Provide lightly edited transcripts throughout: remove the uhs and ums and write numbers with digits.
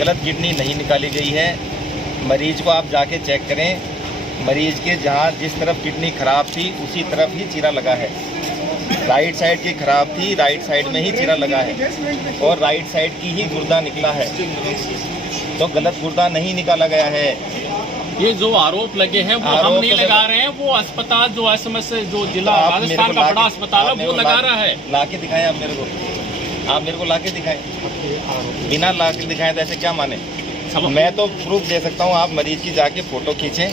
गलत किडनी नहीं निकाली गई है। मरीज को आप जाके चेक करें, मरीज के जहाँ जिस तरफ किडनी खराब थी उसी तरफ ही चीरा लगा है। राइट साइड की खराब थी, राइट साइड में ही चीरा लगा है और राइट साइड की ही गुर्दा निकला है, तो गलत गुर्दा नहीं निकाला गया है। ये जो आरोप लगे हैं वो हम नहीं लगा रहे हैं, वो अस्पताल जो एसएमएस जो जिला राजस्थान का बड़ा अस्पताल है वो लगा रहा है। लाके दिखाएं आप मेरे को, आप मेरे को लाके दिखाएं। बिना लाके दिखाएं तो ऐसे क्या माने? मैं तो प्रूफ दे सकता हूँ। आप मरीज की जाके फ़ोटो खींचें,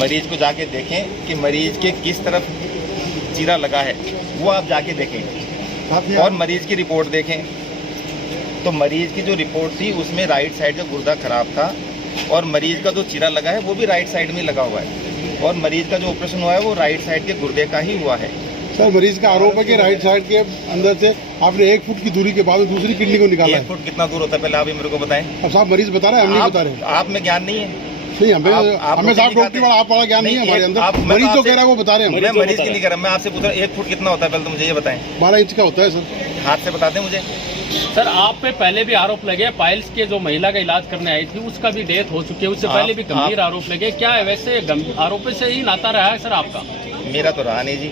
मरीज को जाके देखें कि मरीज के किस तरफ चीरा लगा है, वो आप जाके देखें और मरीज की रिपोर्ट देखें। तो मरीज की जो रिपोर्ट थी उसमें राइट साइड का गुर्दा खराब था और मरीज का जो चीरा लगा है वो भी राइट साइड में लगा हुआ है और मरीज का जो ऑपरेशन हुआ है वो राइट साइड के गुर्दे का ही हुआ है। सर, मरीज का आरोप है कि राइट साइड के अंदर से आपने 1 फुट की दूरी के बाद दूसरी किडनी को निकाला है। 1 फुट कितना दूर होता है पहले आप ही मेरे को बताएं। अब साहब मरीज बता रहे हैं, हम नहीं बता रहे। आप में ज्ञान नहीं है? नहीं, हमें साहब डॉक्टर वाला आप वाला ज्ञान नहीं है हमारे अंदर। मरीज तो कह रहा है, वो बता रहे हैं। मैं मरीज की नहीं कह रहा, मैं आपसे पूछ रहा हूँ 1 फुट कितना होता है पहले तो मुझे ये बताएं। 12 इंच का होता है सर। हाथ से बता दें मुझे। सर, आप पे पहले भी आरोप लगे, पाइल्स के जो महिला का इलाज करने आई थी उसका भी डेथ हो चुकी है, उससे पहले भी गंभीर आरोप लगे। क्या है वैसे आरोप से ही नाता रहा है सर आपका? मेरा तो रहा नहीं जी।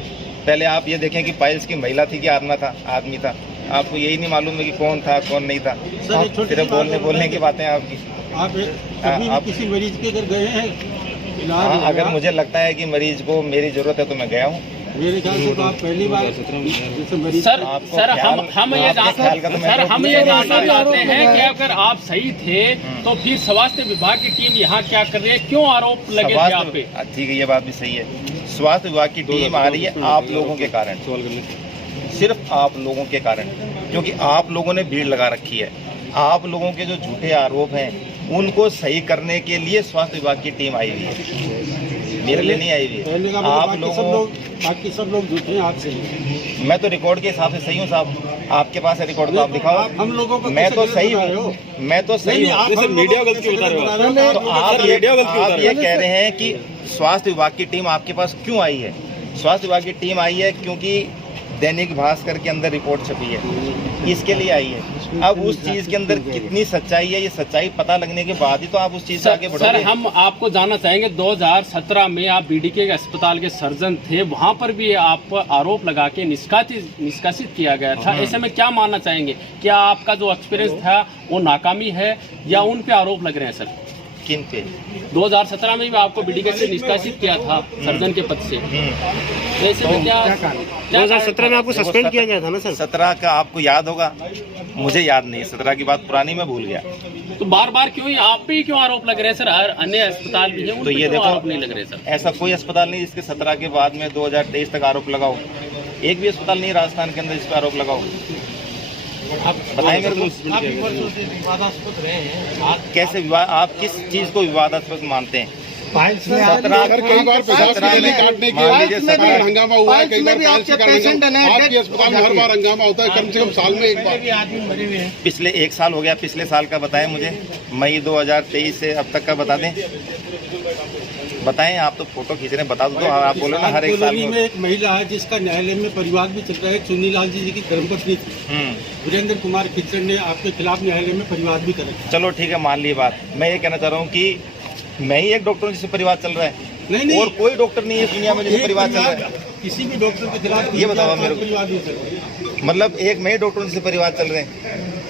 पहले आप ये देखें कि पाइल्स की महिला थी कि आदमी था। आपको यही नहीं मालूम है कि कौन था कौन नहीं था। सिर्फ बोलने की बातें आपकी। आप किसी मरीज के घर गए हैं? अगर मुझे लगता है कि मरीज को मेरी जरूरत है तो मैं गया हूँ। मेरे ख्याल से तो आप पहली बार सर हम ये जानना चाहते हैं कि अगर आप सही थे तो फिर स्वास्थ्य विभाग की टीम यहाँ क्या कर रही है, क्यों आरोप लगे थे आप पे? ठीक है, ये बात भी सही है। स्वास्थ्य विभाग की टीम आ रही है आप लोगों के कारण, सिर्फ आप लोगों के कारण, क्योंकि आप लोगों ने भीड़ लगा रखी है। आप लोगों के जो झूठे आरोप हैं उनको सही करने के लिए स्वास्थ्य विभाग की टीम आई हुई है, मेरे लिए नहीं आई हुई है। आप लोगों बाकी सब लोग झूठे हैं, आप सही। मैं तो रिकॉर्ड के हिसाब से सही हूँ साहब। आपके पास है रिकॉर्ड तो आप दिखाओ। हम लोगों को मैं तो सही हूँ, मैं तो सही हूँ। मीडिया गलती बता रहे हो। तो आप ये कह रहे हैं कि स्वास्थ्य विभाग की टीम आपके पास क्यों आई है? स्वास्थ्य विभाग की टीम आई है क्योंकि दैनिक भास्कर के अंदर रिपोर्ट छपी है, इसके लिए आई है। अब उस चीज के अंदर कितनी सच्चाई है, ये सच्चाई पता लगने के बाद ही तो आप उस चीज से आगे बढ़ोगे। सर, हम आपको जानना चाहेंगे 2017 में आप बीडीके के अस्पताल के सर्जन थे, वहां पर भी आप आरोप लगा के निष्कासित किया गया था। ऐसे में क्या मानना चाहेंगे, क्या आपका जो एक्सपीरियंस था वो नाकामी है या उन पे आरोप लग रहे हैं सर? किन पे? 2017 में भी आपको बीडीके से निष्कासित किया था सर्जन के पद से। ऐसे में क्या 2017 में आपको सस्पेंड किया गया था ना सर? 17 का आपको याद होगा, मुझे याद नहीं है। 17 की बात पुरानी, मैं भूल गया। तो बार बार क्यों ही आप पे क्यों आरोप लग रहे हैं सर? हर अन्य अस्पताल भी है, उन तो ये देखो, आरोप नहीं लग रहे सर। ऐसा कोई अस्पताल नहीं जिसके 17 के बाद में 2023 तक आरोप लगाओ। एक भी अस्पताल नहीं राजस्थान के अंदर जिस पर आरोप लगाओ। आप बताएं मेरे को, विवादास्पद रहे हैं कैसे विवाद? आप किस चीज को विवादास्पद मानते हैं? कई बार पेशाब की नली काटने के हंगामा हुआ है, कई बार आपके अस्पताल में हर बार हंगामा होता है, कम से कम साल में एक बार। पिछले 1 साल हो गया, पिछले साल का बताएं मुझे, मई 2023 से अब तक का बता दें, बताएं। आप तो फोटो खींच रहे हैं, बता दो। तो आप बोलो ना हर एक साल में। एक महिला है जिसका न्यायालय में परिवार भी चल रहा है, चुन्नीलाल जी की धर्मपत्नी थी, वीरेंद्र कुमार खिचड़ ने आपके खिलाफ न्यायालय में परिवार भी कर रखा। चलो ठीक है, मान ली बात। मैं ये कहना चाह रहा हूँ कि मैं ही एक डॉक्टर हूँ जिससे परिवार चल रहा है, नहीं, और कोई डॉक्टर नहीं है दुनिया में जिससे परिवार चल रहा है। किसी भी डॉक्टर के खिलाफ ये बताओ मेरे परिवार नहीं चल को, मतलब एक मैं ही डॉक्टर हूँ जिससे परिवार चल रहे हैं।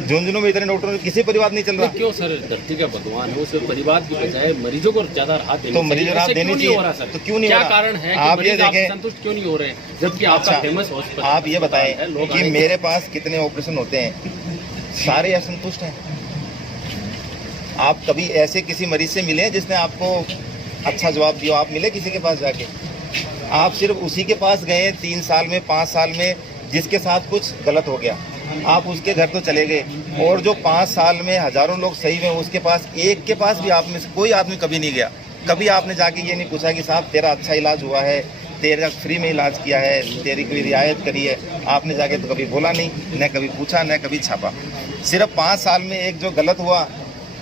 झुंझुनू में इतने डॉक्टर किसी परिवार नहीं चल रहा। क्यों सर? धरती का भगवान है, उसे परिवार की बजाय मरीजों को ज्यादा राहत देनी तो मरीजों राहत देनी चाहिए। तो क्यों नहीं हो रहा? क्या कारण है आप ये देखें, संतुष्ट क्यों नहीं हो रहे हैं जबकि आपका फेमस हॉस्पिटल? आप ये बताएं कि मेरे पास कितने ऑपरेशन होते हैं, सारे असंतुष्ट हैं। आप कभी ऐसे किसी मरीज से मिले जिसने आपको अच्छा जवाब दिया? आप मिले किसी के पास जाके? आप सिर्फ उसी के पास गए 3 साल में 5 साल में जिसके साथ कुछ गलत हो गया, आप उसके घर तो चले गए। और जो 5 साल में हजारों लोग सही में, उसके पास एक के पास भी आप में से कोई आदमी कभी नहीं गया। कभी आपने जाके ये नहीं पूछा कि साहब तेरा अच्छा इलाज हुआ है, तेरा फ्री में इलाज किया है, तेरी कोई रियायत करी है? आपने जाके तो कभी बोला नहीं, न कभी पूछा, न कभी छापा। सिर्फ 5 साल में एक जो गलत हुआ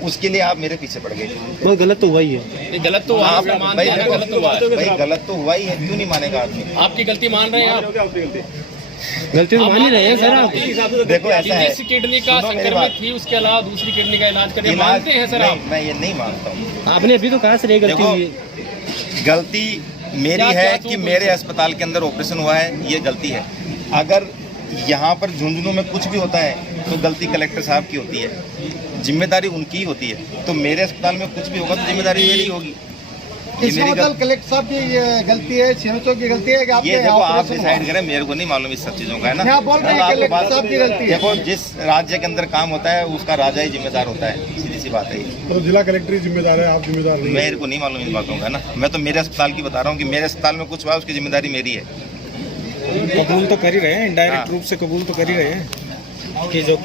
उसके लिए आप मेरे पीछे पड़ गए। वो गलत तो हुआ ही है। गलत तो भाई गलत तो हुआ है। गलत तो हुआ ही है, क्यों नहीं मानेगा आदमी? आपकी गलती मान रहे हैं आप? गलती तो मान ही रहे हैं सर आप। देखो ऐसा है, जिस किडनी का सुनो मेरी संक्रमित बात। थी उसके अलावा दूसरी किडनी का इलाज करने इलाज मानते हैं सर आप? नहीं, मैं ये नहीं मानता हूँ। आपने अभी तो कहा सर ये गलती देखो, हुई है। गलती मेरी क्या- है क्या कि चूक मेरे अस्पताल के अंदर ऑपरेशन हुआ है, ये गलती है। अगर यहाँ पर झुंझुनू में कुछ भी होता है तो गलती कलेक्टर साहब की होती है, जिम्मेदारी उनकी ही होती है। तो मेरे अस्पताल में कुछ भी होगा तो जिम्मेदारी मेरी होगी। ये इसका मेरी मतलब कलेक्टर साहब की ये गलती है, सीएमएचओ की गलती है कि आपके ये देखो आप ऑपरेशन हुआ? डिसाइड करें, मेरे को नहीं मालूम इस सब चीज़ों का, है ना। आप बोल रहे हैं मैं तो कलेक्टर आपको साहब की गलती है। देखो, जिस राज्य के अंदर काम होता है उसका राजा ही जिम्मेदार होता है, सीधी सी बात है ये। तो जिला कलेक्टर ही जिम्मेदार है, आप जिम्मेदार नहीं मेरे को नहीं मालूम इन बातों का, है ना। मैं तो मेरे अस्पताल की बता रहा हूँ कि मेरे अस्पताल में कुछ हुआ उसकी जिम्मेदारी मेरी है। कबूल तो कर ही रहे हैं, हाँ। इनडायरेक्ट रूप से कबूल तो कर ही रहे हैं कि जो